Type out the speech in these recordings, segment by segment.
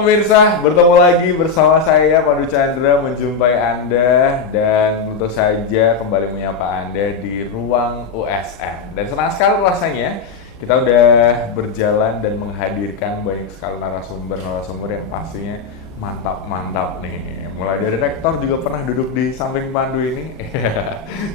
pemirsa, bertemu lagi bersama saya Pandu Chandra menjumpai Anda dan tentu saja kembali menyapa Anda di ruang USN. Dan senang sekali rasanya kita udah berjalan dan menghadirkan banyak sekali narasumber yang pastinya mantap-mantap nih. Mulai dari rektor juga pernah duduk di samping Pandu ini.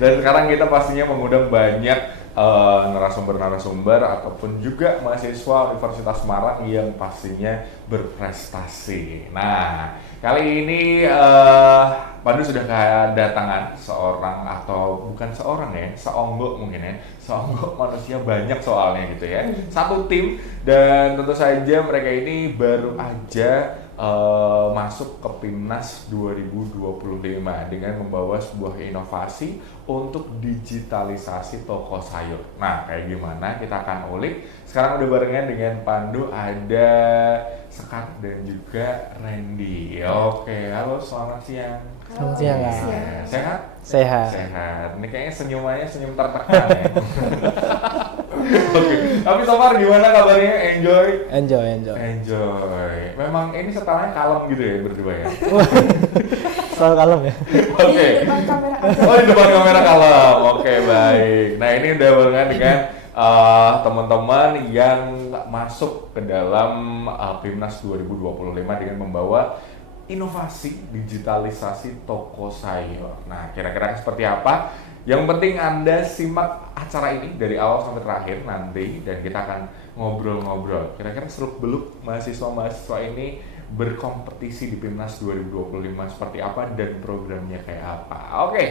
Dan sekarang kita pastinya mengundang banyak narasumber ataupun juga mahasiswa Universitas Semarang yang pastinya berprestasi. Nah, kali ini Pandu sudah kedatangan seorang atau bukan seorang ya, seonggok mungkin ya, seonggok manusia banyak soalnya gitu ya. Satu tim dan tentu saja mereka ini baru aja masuk ke PIMNAS 2025 dengan membawa sebuah inovasi untuk digitalisasi toko sayur. Nah, kayak gimana kita akan ulik. Sekarang udah barengan dengan Pandu, ada Sekar dan juga Randy. Oke, halo selamat siang. Selamat siang, Kak. Sehat? Sehat. Sehat. Ini kayaknya senyumannya senyum tertekan ya. Oke, tapi so far gimana kabarnya? Enjoy? Enjoy. Memang ini setelahnya kalem gitu ya berdua ya? Selalu kalem ya? Oke. Oh, di depan kamera kalem. Oke, baik. Nah, ini udah barengan dengan teman-teman yang masuk ke dalam PIMNAS 2025 dengan membawa inovasi digitalisasi toko sayur. Nah, kira-kira seperti apa? Yang penting Anda simak acara ini dari awal sampai terakhir nanti dan kita akan ngobrol-ngobrol. Kira-kira seluk-beluk mahasiswa-mahasiswa ini berkompetisi di PIMNAS 2025 seperti apa dan programnya kayak apa. Oke,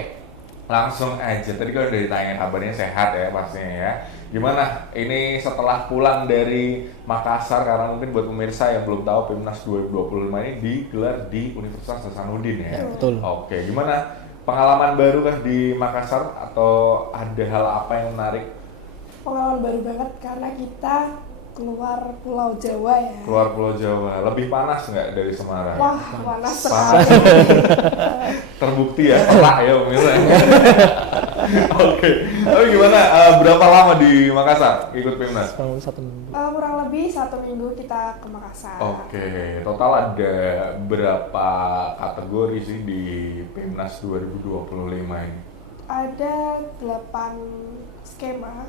langsung aja. Tadi kan udah ditanya kabarnya sehat ya pastinya ya. Gimana ini setelah pulang dari Makassar, karena mungkin buat pemirsa yang belum tahu PIMNAS 2025 ini digelar di Universitas Hasanuddin ya? Betul. Oke, gimana? Pengalaman baru kah di Makassar atau ada hal apa yang menarik? Pengalaman baru banget karena kita keluar Pulau Jawa ya. Keluar Pulau Jawa, lebih panas nggak dari Semarang? Wah, panas sekali. Terbukti ya, telak ya pemirsa. Oke, tapi gimana? Berapa lama di Makassar ikut PIMNAS? Satu minggu. Kurang lebih 1 minggu kita ke Makassar. Oke, total ada berapa kategori sih di PIMNAS 2025 ini? Ada 8 skema.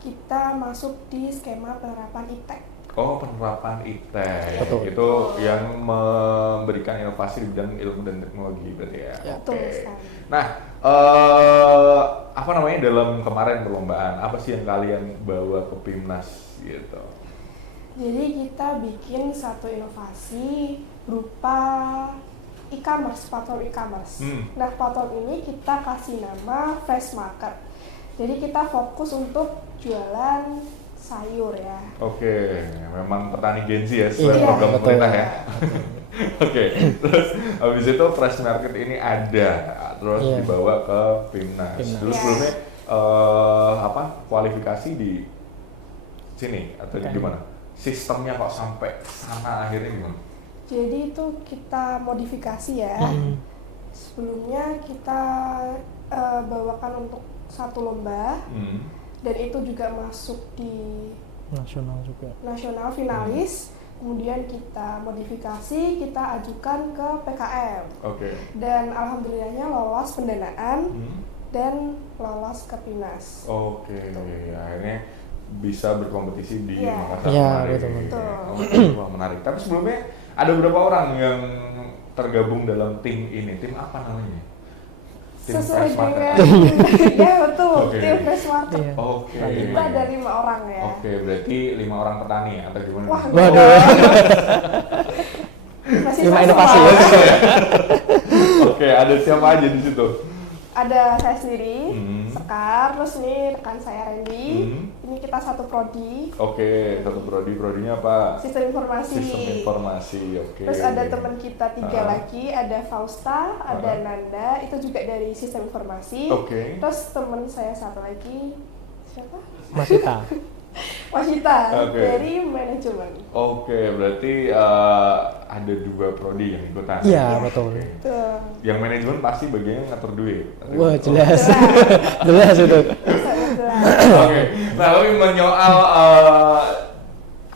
Kita masuk di skema penerapan ITEK. Oh, penerapan ITEK. Betul. Itu yang memberikan inovasi di bidang ilmu dan teknologi berarti ya. Betul sekali. Nah, apa namanya dalam kemarin perlombaan, apa sih yang kalian bawa ke PIMNAS gitu? Jadi kita bikin satu inovasi berupa e-commerce, platform e-commerce. Nah, platform ini kita kasih nama Fresh Market. Jadi kita fokus untuk jualan sayur ya. Oke, memang petani Gen Z ya, sesuai Iya. program Betul. pemerintah ya. Oke, terus habis itu Fresh Market ini ada, terus Iya. dibawa ke PIMNAS. Dulu Iya. sebelumnya kualifikasi di sini atau di mana? Sistemnya kok sampai sana akhirnya gimana? Jadi itu kita modifikasi ya. Sebelumnya kita bawakan untuk satu lomba dan itu juga masuk di Nasional juga. nasional finalis. Kemudian kita modifikasi, kita ajukan ke PKM Oke. dan alhamdulillahnya lolos pendanaan dan lolos ke PIMNAS. Oke, akhirnya bisa berkompetisi di Iya. Makassar Iya, kemarin. betul. Wah, menarik. Tapi sebelumnya ada berapa orang yang tergabung dalam tim ini? Tim apa namanya? Tim Sesuai Fresh Market. dengan ya betul, Oke. tim Fresh Market. Iya. Oke. Kita ada 5 orang ya. Oke, berarti 5 orang petani atau gimana? Wah, Waduh. masih 5 sama. inovasi. Oke, ada siapa aja di situ? Ada saya sendiri, Hmm. Sekar, terus nih rekan saya Randy. Hmm. Ini kita satu prodi, Oke, satu prodinya apa? sistem informasi. Sistem informasi. Oke. Terus ada teman kita 3 Ah. lagi, ada Fausta, ada Ah. Nanda, itu juga dari sistem informasi. Oke. Terus teman saya satu lagi, siapa? Masita. Wasita, Oke. dari manajemen. Oke, berarti ada 2 prodi yang ikutan. Iya, betul. Oke. Tuh. Yang manajemen pasti bagiannya ngatur duit. Wah, jelas. Jelas. Jelas itu. Oke, nah tapi menyoal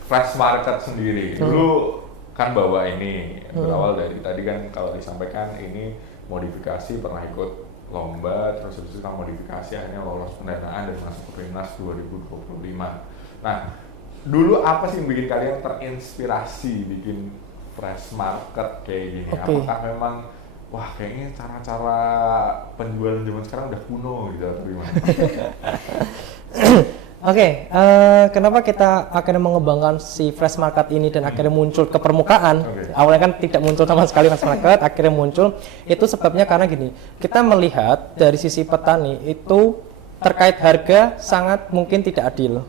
Fresh Market sendiri, dulu kan bawa ini berawal dari tadi kan kalau disampaikan ini modifikasi pernah ikut lomba, terus habis itu kan modifikasi akhirnya lolos pendanaan dan masuk ke Timnas 2025. Nah, dulu apa sih yang bikin kalian terinspirasi bikin Fresh Market kayak gini? Apakah memang wah kayaknya cara-cara penjualan zaman sekarang udah kuno gitu atau gimana? Kenapa kita akhirnya mengembangkan si Fresh Market ini dan akhirnya muncul ke permukaan? Awalnya kan tidak muncul sama sekali Fresh Market, akhirnya muncul. Itu sebabnya karena gini, kita melihat dari sisi petani itu terkait harga sangat mungkin tidak adil.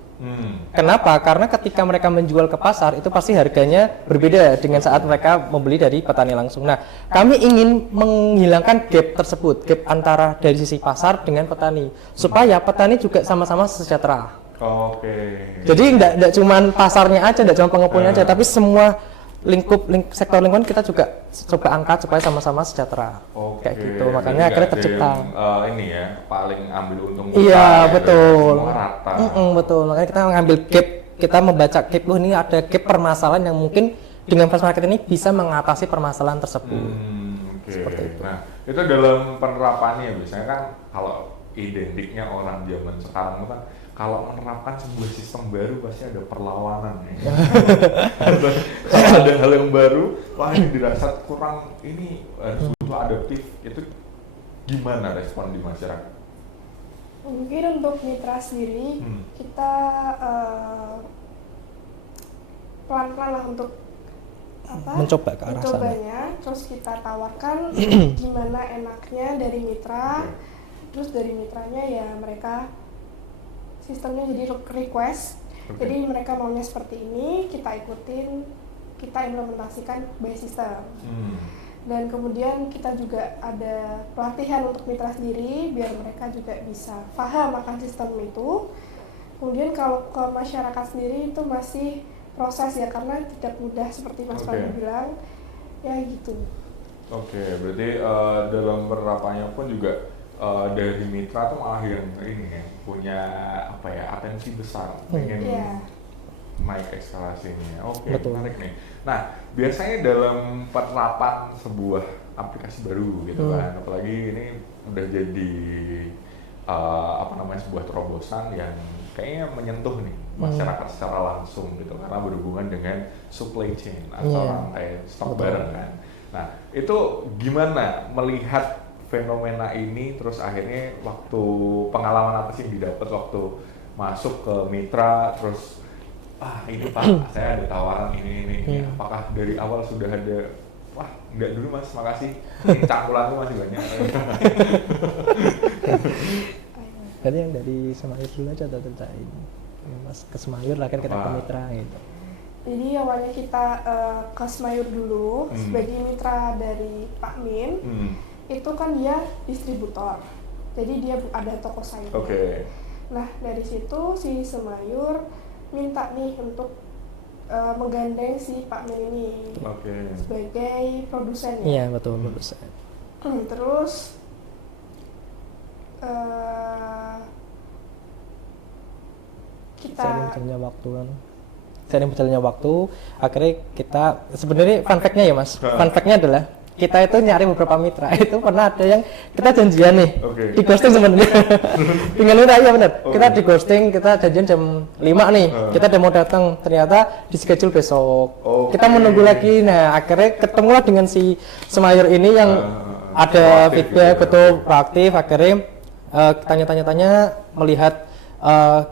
Kenapa? Karena ketika mereka menjual ke pasar itu pasti harganya berbeda dengan saat mereka membeli dari petani langsung. Nah, kami ingin menghilangkan gap tersebut, gap antara dari sisi pasar dengan petani, supaya petani juga sama-sama sejahtera. Jadi tidak cuma pasarnya aja, tidak cuma pengepulnya aja, tapi semua sektor lingkungan kita juga coba angkat supaya sama-sama sejahtera. Kayak gitu, makanya akhirnya tercipta. Ini ya, paling ambil untung. Iya, betul. Semua rata. Betul, makanya kita mengambil gap, kita membaca gap, ini ada gap permasalahan yang mungkin dengan Fresh Market ini bisa mengatasi permasalahan tersebut. Seperti itu. Nah, itu dalam penerapannya biasanya kan kalau identiknya orang zaman sekarang itu kan kalau menerapkan sebuah sistem baru pasti ada perlawanan ya. Kalau ada hal yang baru, wah ini dirasa kurang, ini harus butuh adaptif. Itu gimana respon di masyarakat? Mungkin untuk mitra sendiri kita pelan-pelan lah untuk mencoba ke arah mencobanya, terus kita tawarkan gimana enaknya dari mitra, terus dari mitranya ya mereka sistemnya jadi request, jadi mereka maunya seperti ini, kita ikutin, kita implementasikan by system. Dan kemudian kita juga ada pelatihan untuk mitra sendiri biar mereka juga bisa paham akan sistem itu. Kemudian kalau ke masyarakat sendiri itu masih proses ya, karena tidak mudah seperti Mas Pandu bilang, ya gitu. Berarti dalam penerapannya pun juga dari mitra tuh malah yang ini ya, punya atensi besar, pengen naik eskalasinya. Menarik nih. Nah, biasanya dalam penerapan sebuah aplikasi baru gitu kan, apalagi ini udah jadi sebuah terobosan yang kayaknya menyentuh nih masyarakat secara langsung gitu, karena berhubungan dengan supply chain atau rantai stok barang kan. Nah, itu gimana melihat fenomena ini, terus akhirnya waktu pengalaman apa sih yang didapat waktu masuk ke mitra, terus ini Pak, saya ada tawaran ini. Apakah dari awal sudah ada, wah enggak dulu Mas, makasih, ini cangkulanku masih banyak. Jadi yang dari Semayur dulu aja atau ceritain Mas ke Semayur, akhirnya kita ke mitra gitu. Jadi awalnya kita ke Semayur dulu sebagai mitra dari Pak Min. Itu kan dia distributor, jadi dia ada toko sayurnya. Nah dari situ si Semayur minta nih untuk menggandeng si Pak Min ini sebagai produsennya. Iya betul, produsen. Terus kita seiring berjalannya waktu, akhirnya kita sebenarnya fun fact-nya ya Mas, fun fact-nya adalah kita itu nyari beberapa mitra, itu pernah ada yang kita janjian nih, di ghosting sebenarnya. Tinggal mitra, iya benar. Kita di ghosting, kita janjian jam 5 nih, kita udah mau datang, ternyata di schedule besok. Kita menunggu lagi, nah akhirnya ketemulah dengan si Semayur ini yang ada feedback betul proaktif, akhirnya tanya-tanya melihat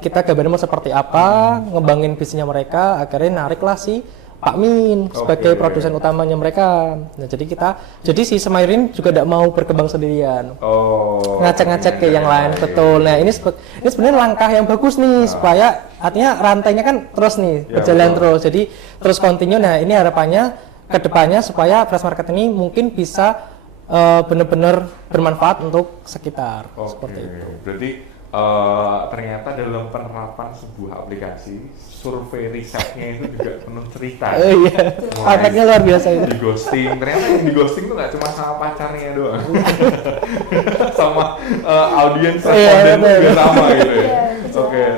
kita gambarnya mau seperti apa, ngembangin bisnisnya mereka, akhirnya nariklah si Pak Min sebagai produsen utamanya mereka. Nah, jadi si Semayur ini juga tidak mau berkembang sendirian. Ngacak-ngacak ke yang lain, betul. Nah, ini sebenarnya langkah yang bagus nih supaya artinya rantainya kan terus nih berjalan terus. Jadi terus continue. Nah, ini harapannya ke depannya supaya Fresh Market ini mungkin bisa benar-benar bermanfaat untuk sekitar. Seperti itu. Berarti ternyata dalam penerapan sebuah aplikasi, survei risetnya itu juga penuh cerita. Efeknya luar biasa itu. Di ghosting, ternyata yang di ghosting tuh nggak cuma sama pacarnya doang, sama audiens responden juga sama gitu ya.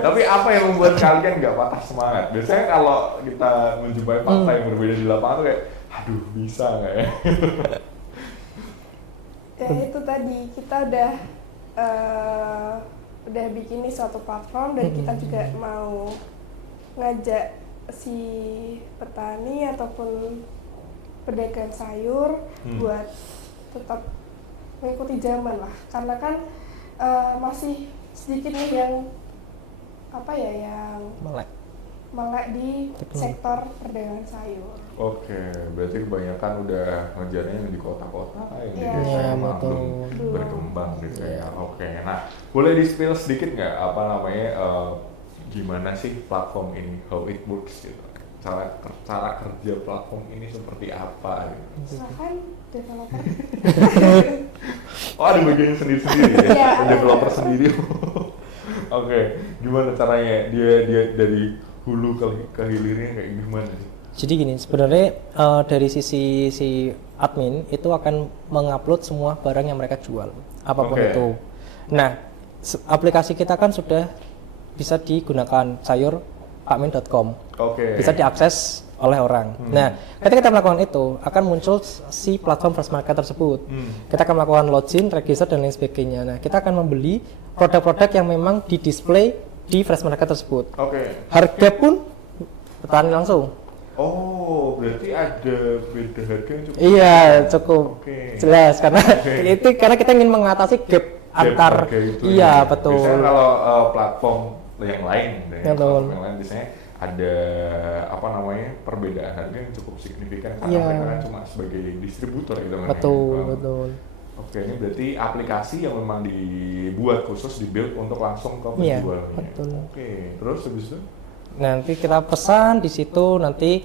Tapi apa yang membuat kalian nggak patah semangat? Biasanya kalau kita menjumpai fakta yang berbeda di lapangan tuh kayak, aduh bisa nggak ya? Ya itu tadi kita udah bikin nih suatu platform dan kita juga mau ngajak si petani ataupun pedagang sayur buat tetap mengikuti zaman lah, karena kan masih sedikit nih yang melek di sektor perdagangan sayur. Oke, berarti kebanyakan udah ngejarnya yang di kota-kota, yang di desa Iya, emang betul. belum berkembang gitu ya. Oke, nah boleh di-spill sedikit nggak gimana sih platform ini, how it works gitu? Cara kerja platform ini seperti apa gitu? Misalkan developer. Oh ada bagiannya sendiri-sendiri ya? Iya, Developer sendiri. Oke, gimana caranya dia dari hulu ke hilirnya kayak gimana sih? Jadi gini, sebenarnya dari sisi si admin itu akan mengupload semua barang yang mereka jual, apapun itu. Nah, aplikasi kita kan sudah bisa digunakan sayurpakmin.com. Bisa diakses oleh orang. Nah, ketika kita melakukan itu, akan muncul si platform Fresh Market tersebut. Kita akan melakukan login, register dan lain sebagainya. Nah, kita akan membeli produk-produk yang memang di-display di Fresh Market tersebut. Harga pun petani langsung. Oh, berarti ada beda harga yang cukup? Iya, cukup jelas karena kita ingin mengatasi gap antar. Iya, betul. Biasanya kalau platform yang lain, platform yang lain biasanya ada perbedaan harga yang cukup signifikan karena mereka kan cuma sebagai distributor gitu kan. Betul. Oke, ini berarti aplikasi yang memang dibuat khusus dibuild untuk langsung ke penjual. Betul. Oke, terus habis itu? Nanti kita pesan di situ, nanti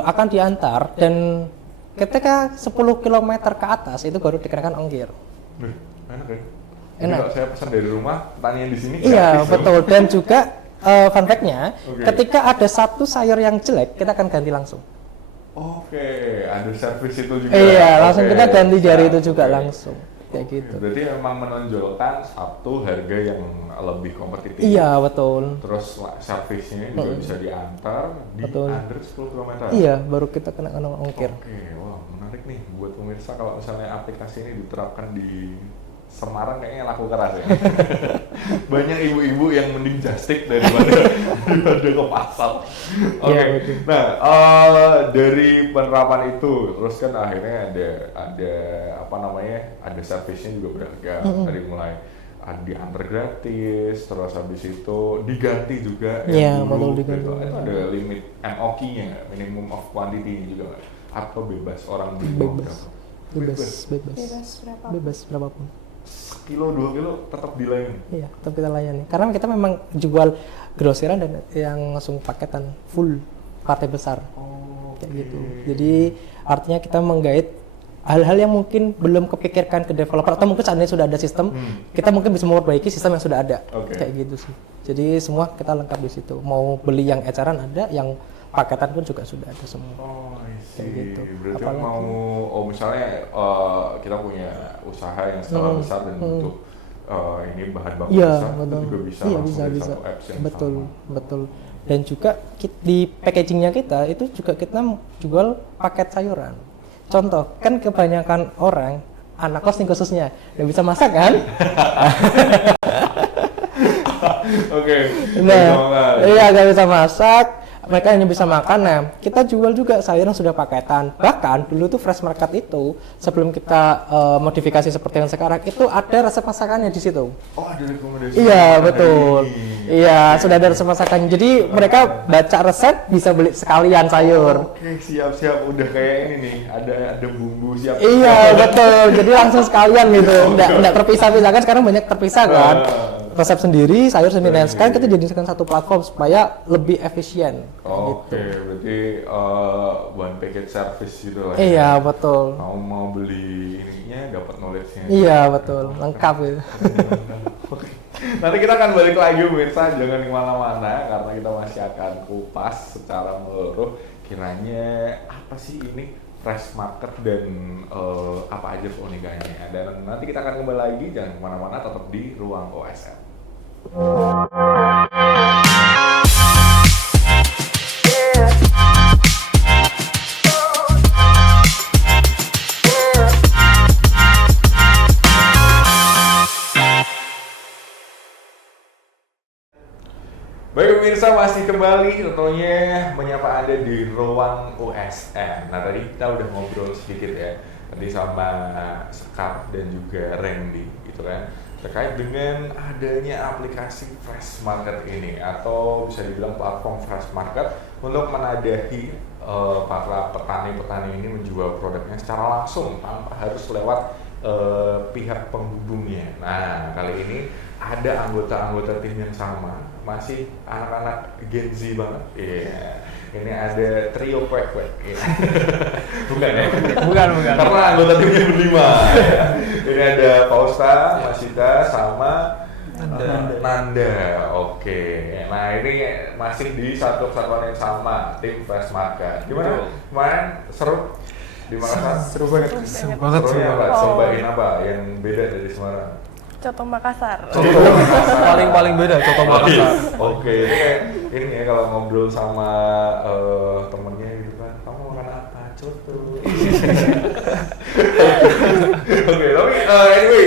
akan diantar dan ketika 10 km ke atas itu baru dikenakan ongkir. Enak ya? Enak. Kalau saya pesan dari rumah, tanya di sini. Iya, betul. Dan juga fun fact-nya, ketika ada satu sayur yang jelek, kita akan ganti langsung. Oke, ada servis itu juga. Iya, langsung kita ganti dari itu juga langsung. Kayak gitu. Berarti memang menonjolkan satu harga yang lebih kompetitif. Iya, betul. Terus servisnya juga bisa diantar di under 10 km. Iya, baru kita kenakan ongkir. Oke, wah menarik nih buat pemirsa kalau misalnya aplikasi ini diterapkan di Semarang kayaknya laku keras ya. Banyak ibu-ibu yang mending just-tip daripada ke pasar. Oke. Nah, dari penerapan itu terus kan akhirnya ada servisnya juga beragam. Dari mulai diantar gratis, terus habis itu diganti juga yang dulu gitu. Itu ada limit MOQ-nya nggak? Minimum of quantity juga nggak? Atau bebas orang beli berapa? Bebas berapapun. Kilo 2 kilo tetap dilayani. Iya, tetap kita layani. Karena kita memang jual grosiran dan yang langsung paketan full partai besar. Kayak gitu. Jadi artinya kita menggait hal-hal yang mungkin belum kepikirkan ke developer atau mungkin saat ini sudah ada sistem, kita mungkin bisa memperbaiki sistem yang sudah ada. Kayak gitu sih. Jadi semua kita lengkap di situ. Mau beli yang eceran ada, yang paketan pun juga sudah ada semua. Kayak gitu. Berarti misalnya kita punya usaha yang skala besar dan butuh ini bahan baku besar, itu juga bisa langsung dari satu apps yang sama. Betul. Dan juga di packagingnya kita itu juga kita jual paket sayuran. Contoh, kan kebanyakan orang anak kos nih khususnya nggak bisa masak kan? Nggak bisa masak. Mereka hanya bisa makan. Nah, kita jual juga sayur yang sudah paketan. Bahkan dulu tuh Fresh Market itu sebelum kita modifikasi seperti yang sekarang itu ada resep masakannya di situ. Oh, ada rekomendasi. Iya, betul. Iya, sudah ada resep masakannya. Jadi mereka baca resep bisa beli sekalian sayur. Oke, siap-siap udah kayak ini nih. Ada bumbu siap. Iya, betul. Jadi langsung sekalian gitu. Enggak terpisah-pisah kan sekarang banyak terpisah kan. Resep sendiri, sayur sendiri. Nah, sekarang kita jadikan satu platform supaya lebih efisien. Oke, berarti one package service gitu lah. Iya, betul. Mau beli ininya dapat knowledge-nya. Iya, betul. Lengkap gitu. Nanti kita akan balik lagi pemirsa, jangan kemana-mana karena kita masih akan kupas secara menyeluruh kiranya apa sih ini Fresh Market dan apa aja keunikannya. Dan nanti kita akan kembali lagi, jangan kemana-mana, tetap di Ruang OSM. Baik pemirsa, masih kembali tentunya menyapa Anda di ruang USN. Nah tadi kita udah ngobrol sedikit ya, tadi sama Sekar dan juga Randy gitu kan, terkait dengan adanya aplikasi Fresh Market ini, atau bisa dibilang platform Fresh Market untuk menadahi para petani-petani ini menjual produknya secara langsung tanpa harus lewat pihak penghubungnya. Nah kali ini ada anggota-anggota tim yang sama, masih anak-anak Gen Z banget. Iya. Ini ada trio kwek-kwek. Yeah. Bukan ya? Bukan. Karena anggota timnya berlima. Ya. Ini ada Pausta, Masita, sama Nanda. Oke. Nah ini masih di satu kesatuan yang sama, tim Fresh Market. Gimana? Kemarin seru? Di Makassar? Seru banget. Serunya apa? Cobain apa yang beda dari Semarang? Coto Makassar. Paling beda Coto Makassar. Oke, ini kayak ini ya kalau ngobrol sama temennya gitu kan, kamu makan apa? Coto. Oke, tapi anyway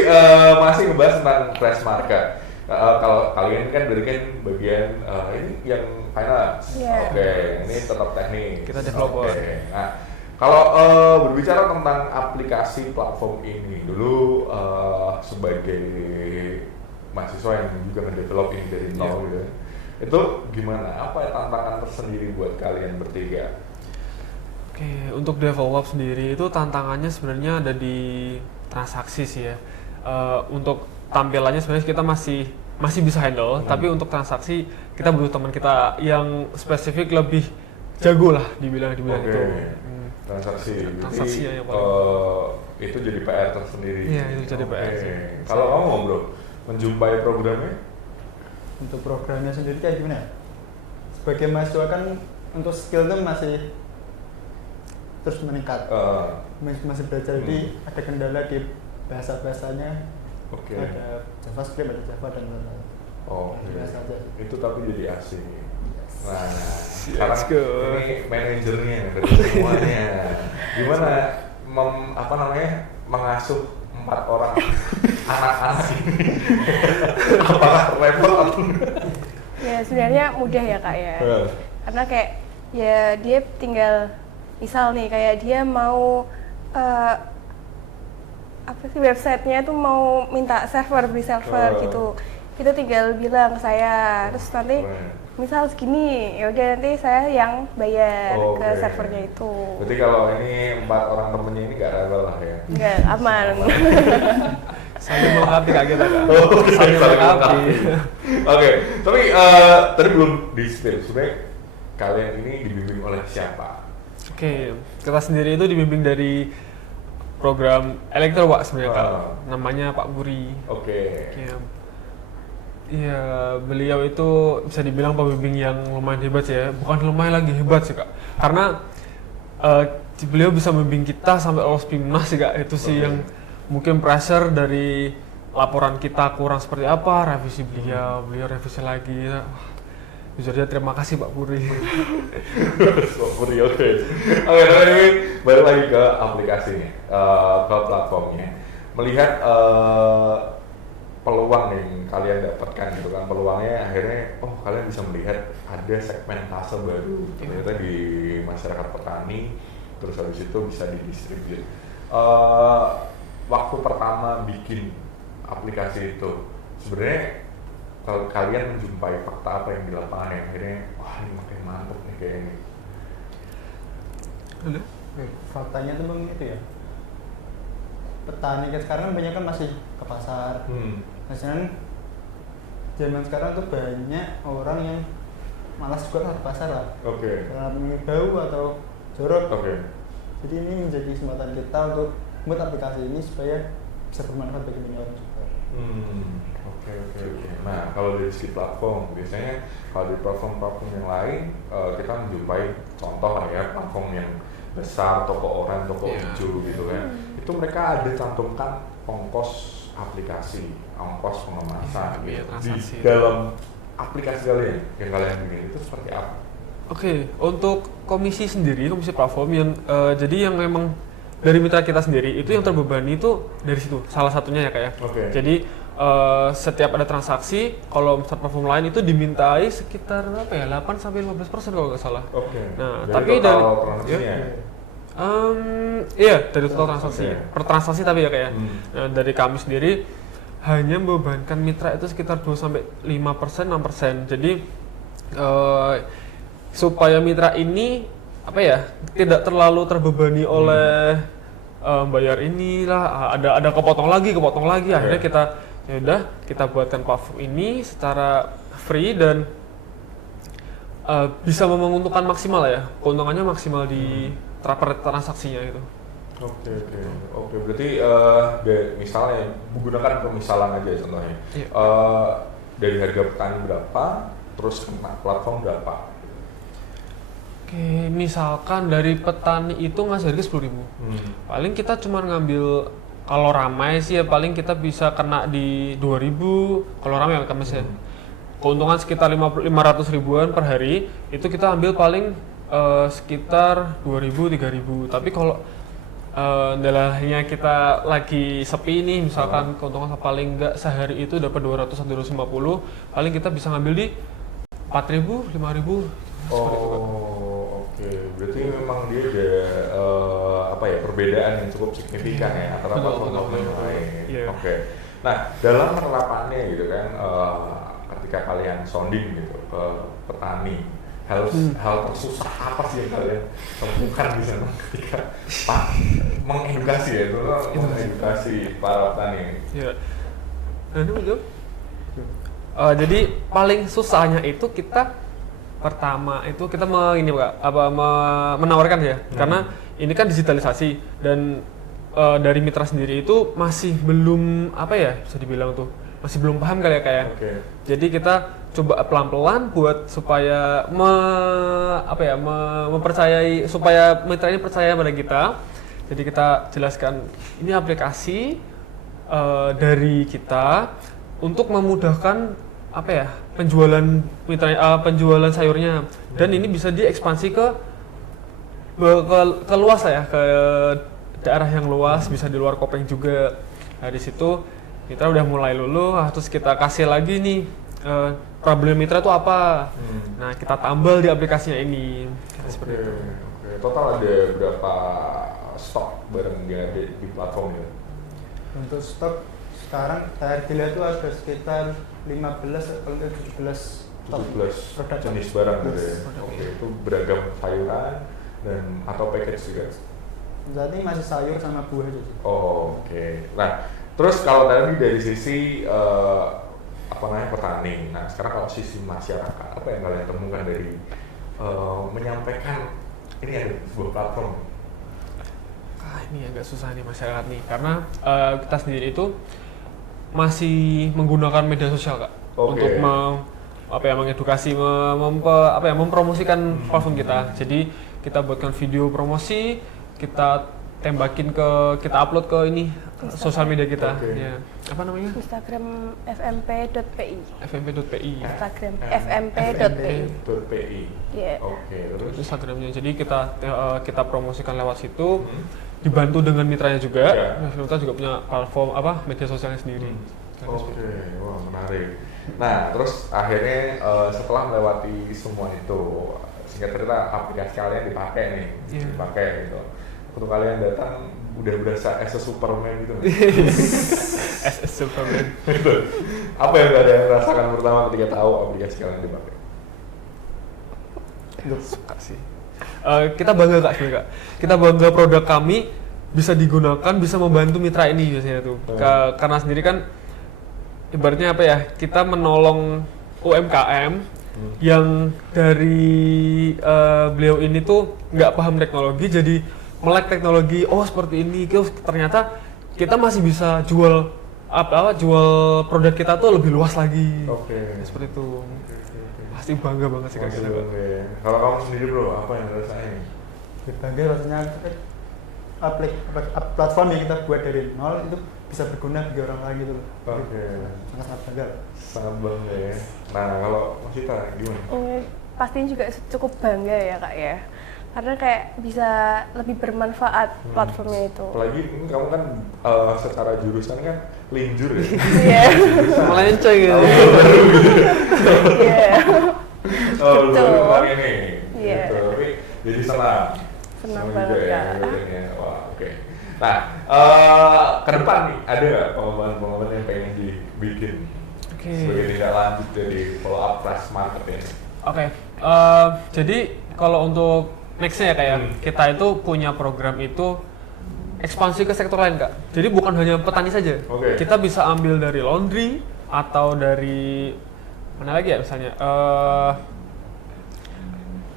masih ngebahas tentang Fresh Market. Kalau kalian kan dari kan bagian ini yang finance. Yeah. Oke, ini tetap teknik. Kita developer. Oke. Nah, kalau berbicara tentang aplikasi platform ini dulu sebagai mahasiswa yang juga ngedevelop ini dari nol gitu, itu gimana? Apa tantangan tersendiri buat kalian bertiga? Oke, untuk develop sendiri itu tantangannya sebenarnya ada di transaksi sih ya. Untuk tampilannya sebenarnya kita masih bisa handle, tapi untuk transaksi kita butuh teman kita yang spesifik lebih jago lah dibilang itu. Transaksi Transaksi jadi, yang paling itu jadi PR tersendiri. Iya, itu jadi PR sih. Kalau kamu ngobrol menjumpai programnya? Untuk programnya sendiri kayak gimana? Sebagai mahasiswa kan untuk skill itu masih terus meningkat, masih belajar. Jadi ada kendala di bahasanya. Ada JavaScript, ada Java dan lain-lain. Biasa aja. Itu tapi jadi asing. Nah, Let's go. Ini manajernya dari semuanya. Gimana mengasuh 4 orang anak-anak ini? Apakah repot atau? Ya sebenarnya mudah ya Kak ya. Karena kayak ya dia tinggal misal nih kayak dia mau websitenya tuh mau minta beli server gitu. Itu tinggal bilang ke saya, terus nanti misal segini, ya udah nanti saya yang bayar ke servernya itu. Berarti kalau ini 4 orang temennya ini gak rebel lah ya? Enggak, aman. Saling melengkapi Kak kita Kak. Saling melengkapi. Oke, tapi tadi belum di-spill, sebenarnya kalian ini dibimbing oleh siapa? Oke, kita sendiri itu dibimbing dari program Elektro Pak sebenarnya Kak. Namanya Pak Buri. Oke. Iya, beliau itu bisa dibilang pembimbing yang lumayan hebat ya. Bukan lumayan lagi hebat sih Kak. Karena beliau bisa membimbing kita sampai lolos PIMNAS sih Kak. Itu sih yang mungkin pressure dari laporan kita kurang seperti apa, revisi beliau revisi lagi. Jujur aja terima kasih Pak Puri. Pak Puri, oke. Oke, ini balik lagi ke aplikasinya, ke platformnya. Melihat peluang yang kalian dapatkan gitu kan, peluangnya akhirnya kalian bisa melihat ada segmentase baru ternyata di masyarakat petani, terus habis itu bisa didistribute. Waktu pertama bikin aplikasi itu sebenarnya kalau kalian menjumpai fakta apa yang di lapangan yang akhirnya ini makin mantep nih kayak ini? Faktanya tuh bang itu ya, petani sekarang banyak kan masih ke pasar. Maksudnya zaman sekarang tuh banyak orang yang malas juga ke pasar lah. Karena bau atau jorok. Jadi ini menjadi kesempatan kita untuk membuat aplikasi ini supaya bisa bermanfaat bagi banyak orang juga. Oke. Nah, kalau dari segi platform, biasanya kalau di platform yang lain kita menjumpai contoh lah ya, platform yang besar, toko orange, toko hijau gitu kan. Itu mereka ada cantumkan ongkos aplikasi, ongkos pengemasan di dalam aplikasi kalian yang kalian bikin itu seperti apa? Oke, untuk komisi platform yang jadi yang memang dari mitra kita sendiri itu yang terbebani itu dari situ salah satunya ya Kak ya. Jadi setiap ada transaksi, kalau misalnya platform lain itu dimintai sekitar apa ya, 8-15% kalau nggak salah. Nah, dari tapi total dari transaksinya ya? iya dari total transaksi per transaksi, tapi ya kayak nah, dari kami sendiri hanya membebankan mitra itu sekitar 2-5%, 6%. Jadi supaya mitra ini apa ya, tidak terlalu terbebani oleh bayar inilah, ada kepotong lagi, akhirnya kita ya udah kita buatkan platform ini secara free dan bisa menguntungkan maksimal ya, keuntungannya maksimal di transaksinya itu. Oke. Berarti misalnya menggunakan pemisalan aja contohnya. Iya. Dari harga petani berapa, terus kena platform berapa? Oke, misalkan dari petani itu ngasih harga 10.000. Paling kita cuma ngambil, kalau ramai sih ya paling kita bisa kena di 2.000 kalau ramai kan misalnya. Keuntungan sekitar 500 ribuan per hari, itu kita ambil paling sekitar 2.000-3.000. Tapi kalau dalahnya kita lagi sepi nih, misalkan keuntungan paling enggak sehari itu dapat 200-250, paling kita bisa ngambil di 4.000, 5.000. Oke. Berarti memang dia ada apa ya, perbedaan yang cukup signifikan ya antara platform yang lain. Oke. Nah, dalam penerapannya gitu kan, ketika kalian sounding gitu ke petani, hal tersusah apa sih yang kalian temukan di sana ketika mengedukasi ya, mengedukasi para petani? Ya. Nah, ini betul. Jadi paling susahnya itu kita pertama itu kita menawarkan ya, karena ini kan digitalisasi dan dari mitra sendiri itu masih belum apa ya, bisa dibilang tuh masih belum paham kali ya kayak. Jadi kita coba pelan-pelan buat supaya mempercayai, supaya mitra ini percaya pada kita. Jadi kita jelaskan ini aplikasi dari kita untuk memudahkan apa ya, penjualan mitra, penjualan sayurnya, dan ini bisa diekspansi ke luas ya, ke daerah yang luas, bisa di luar Kopeng juga. Dari situ mitra udah mulai luluh, terus kita kasih lagi nih problem mitra itu apa. Nah, kita tambal di aplikasinya ini. Seperti itu. Total ada berapa stok barang yang ada di platform ini? Untuk stok sekarang terakhir dilihat itu ada sekitar 15 atau 17 produk jenis barang gitu ya. Itu beragam sayuran dan atau package juga. Saat ini masih sayur sama buah aja sih. Nah, terus kalau tadi dari sisi petani, nah sekarang kalau sisi masyarakat, apa yang kalian temukan dari menyampaikan ini ada sebuah platform? Ini agak susah nih masyarakat nih, karena kita sendiri itu masih menggunakan media sosial Kak, untuk mengedukasi, mempromosikan platform kita. Jadi kita buatkan video promosi, kita upload ke ini sosial media kita. Ya. Apa namanya? Instagram fmp.pi. Instagram fmp.pi. Itu Instagramnya. Jadi kita promosikan lewat situ, dibantu dengan mitranya juga. Kita juga punya platform media sosialnya sendiri. Wah menarik. Nah terus akhirnya setelah melewati semua itu, singkat cerita aplikasi kalian dipakai nih, dipakai gitu. Untuk kalian datang udah berasa as a Superman gitu. As a Superman. Apa yang kalian rasakan pertama ketika tahu aplikasi kalian dipakai? Suka sih. Kita bangga Kak sebenarnya Kak. Kita bangga produk kami bisa digunakan, bisa membantu mitra ini biasanya tuh. Karena sendiri kan ibaratnya apa ya, kita menolong UMKM yang dari beliau ini tuh nggak paham teknologi, jadi melek teknologi, seperti ini, ternyata kita masih bisa jual produk kita tuh lebih luas lagi. Seperti itu. Pasti bangga banget sih Kak kita. Kalau kamu sendiri bro, apa yang rasanya? Bangga rasanya platform yang kita buat dari nol itu bisa berguna bagi orang lain gitu loh. Sangat bangga. Sangat bangga ya. Nah kalau Mas Ita gimana? Pastinya juga cukup bangga ya Kak ya. karena kayak bisa lebih bermanfaat platformnya itu. Apalagi ini kamu kan secara jurusan kan linjur ya. Iya. Melenceng gitu. Iya. Oh, Gitu. baru kemarin nih. Iya. Gitu. Tapi jadi senang. Senang juga banget, ya. Kak. ngikutinnya. Wah, oke. Nah, ke depan nih ada nggak pengembangan yang pengen dibikin sebagai tindak lanjut dari follow up Fresh Market ini? Oke, jadi kalau untuk nextnya ya kayak kita itu punya program itu ekspansi ke sektor lain, Kak. Jadi bukan hanya petani saja. Oke. Kita bisa ambil dari laundry atau dari mana lagi ya misalnya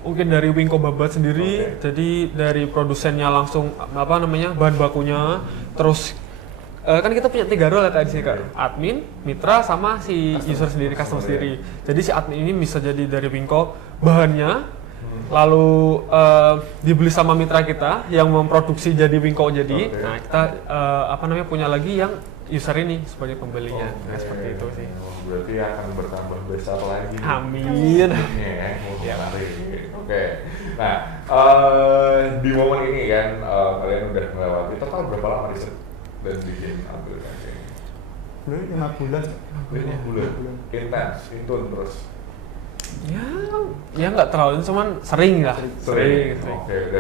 mungkin dari Wingko Babat sendiri. Jadi dari produsennya langsung apa namanya bahan bakunya, terus kan kita punya 3 role ya Kak di sini, Kak. Admin, mitra, sama si user sendiri, customer sendiri. Jadi si admin ini bisa jadi dari Wingko bahannya, lalu dibeli sama mitra kita yang memproduksi jadi Wingko jadi. Nah kita apa namanya punya lagi yang user ini sebagai pembelinya. Nah seperti itu sih. Berarti akan bertambah besar lagi. Amin. Ya, menarik. Oke. Nah, di momen ini kan kalian udah melewati total berapa lama riset dan bikin aplikasi ini? Belum 5 bulan. 5 bulan. Intens, intun terus. Ya nggak terlalu, cuman sering lah. Sering. Oke,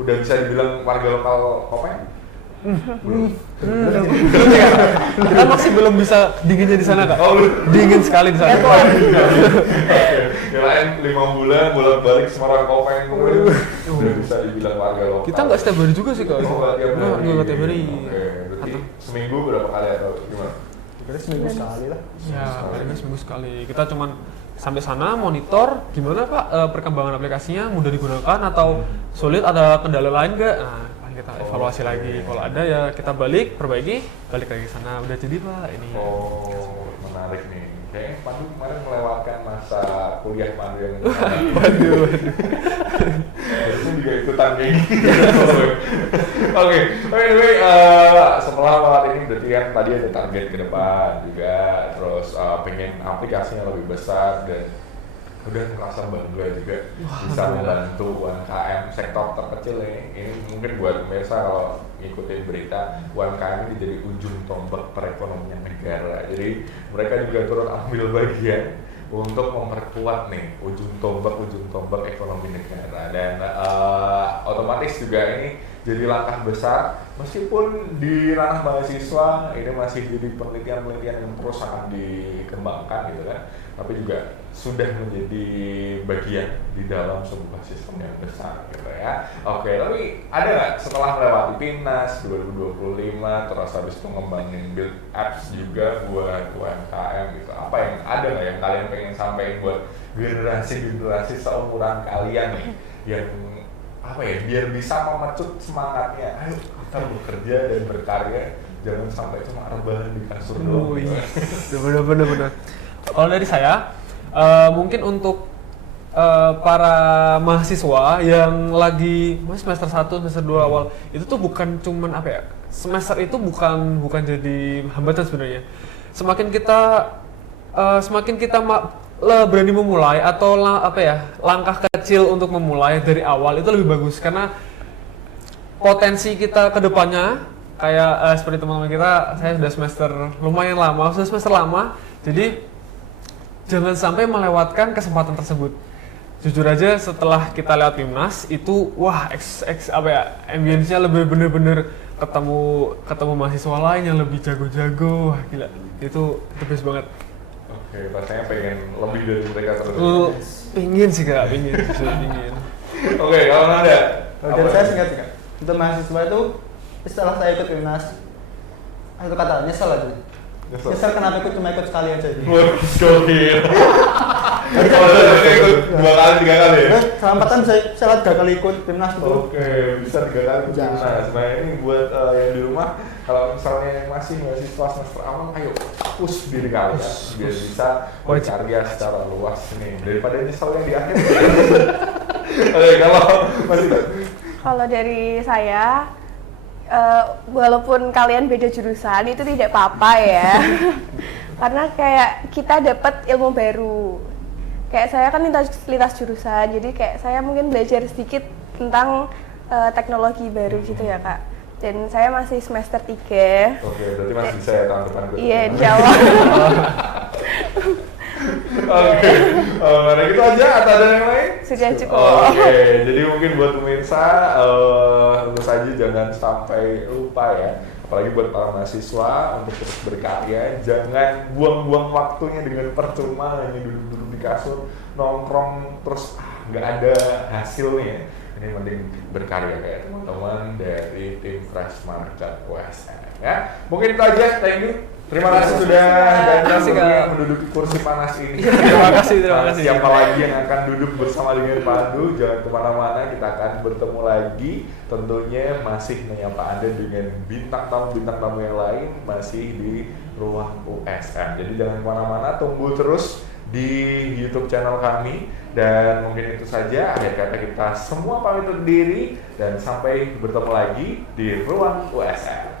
udah bisa dibilang warga lokal Kopeng? Kita masih belum bisa dinginnya di sana, Kak. Dingin sekali di sana. Kirain 5 bulan bolak-balik Semarang Kopeng udah bisa dibilang warga lokal. Kita nggak setiap hari juga sih, Kak. Nggak tiap hari. Oke, berarti seminggu berapa kali atau gimana? Kira seminggu sekali lah. Ya, paling seminggu sekali. Kita cuman sampai sana monitor gimana Pak perkembangan aplikasinya, mudah digunakan atau sulit, ada kendala lain nggak? Nah, kita evaluasi lagi. Kalau ada ya kita balik, perbaiki, balik lagi ke sana. Udah jadi Pak ini. Oh, menarik nih. Kayaknya Pandu kemarin melewatkan masa kuliah Pandu yang Waduh. Harusnya juga ikutan kayak gitu. Oke, anyway, setelah melewati ini berarti kan tadi ada target ke depan juga, terus pengen aplikasinya lebih besar dan udah ngerasa bangga juga bisa membantu UMKM sektor terkecil ini mungkin buat pemirsa kalau ngikutin berita UMKM ini jadi ujung tombak perekonomian negara, jadi mereka juga turut ambil bagian untuk memperkuat nih ujung tombak ekonomi negara dan otomatis juga ini jadi langkah besar meskipun di ranah mahasiswa ini masih jadi penelitian yang terus akan dikembangkan gitu kan, tapi juga sudah menjadi bagian di dalam sebuah sistem yang besar gitu ya. Oke, tapi ada nggak setelah melewati PIMNAS 2025 terus habis itu ngembangin build apps juga buat UMKM gitu, apa yang ada nggak yang kalian pengen sampaikan buat generasi seumuran kalian nih yang apa ya biar bisa memecut semangatnya, ayo kita bekerja dan berkarya, jangan sampai cuma rebahan di kasur doang. Bener. Kalau dari saya mungkin untuk para mahasiswa yang lagi semester 1, semester 2 awal itu tuh bukan cuman apa ya, semester itu bukan jadi hambatan sebenarnya. Semakin kita berani memulai atau langkah kecil untuk memulai dari awal itu lebih bagus, karena potensi kita ke depannya kayak seperti teman-teman kita, saya sudah semester lama, jadi jangan sampai melewatkan kesempatan tersebut. Jujur aja setelah kita lewat PIMNAS itu ambience-nya lebih bener-bener ketemu mahasiswa lain yang lebih jago-jago. Wah, gila. Itu best banget. Oke, rasanya pengen lebih dari mereka terus. Pingin sih Kak, pingin. Oke, kalau Nanda? Kalau dari saya singkat sih Kak, untuk mahasiswa itu setelah saya ikut PIMNAS, itu kata nyesel aja. Nyesel kenapa cuma ikut sekali aja gitu. Gokil. Ikut 2 kali 3 kali ya? Selama 4 tahun saya 3 kali ikut PIMNAS itu. Oke, bisa 3 kali ikut PIMNAS. Nah ini buat yang di rumah, kalau misalnya masih mahasiswa semester awal, ayo push diri kalian biar bisa berkarya secara luas nih daripada nyesel yang di akhir. Oke, kalau dari saya, walaupun kalian beda jurusan itu tidak apa-apa ya. Karena kayak kita dapat ilmu baru. Kayak saya kan lintas jurusan, jadi kayak saya mungkin belajar sedikit tentang teknologi baru gitu ya Kak. Dan saya masih semester 3. Oke, berarti masih bisa ya tahun depan? Iya, insya Allah. Oke, nah gitu aja atau ada yang lain? Sudah cukup. Oke, jadi mungkin buat pemirsa, tentu saja jangan sampai lupa ya, apalagi buat para mahasiswa untuk terus berkarya, jangan buang-buang waktunya dengan percuma hanya duduk-duduk di kasur, nongkrong terus nggak ada hasilnya. Ini mending berkarya kayak teman-teman dari tim Fresh Market USN ya. Mungkin itu aja, thank you. Terima kasih sudah datang menduduki kursi panas ini. Terima kasih. Siapa lagi yang akan duduk bersama dengan Pandu? Jangan kemana-mana, kita akan bertemu lagi. Tentunya masih menyapa Anda dengan bintang tamu yang lain masih di ruang USN. Jadi jangan kemana-mana, tunggu terus di YouTube channel kami. Dan mungkin itu saja, akhir kata kita semua pamit undur diri dan sampai bertemu lagi di ruang USN.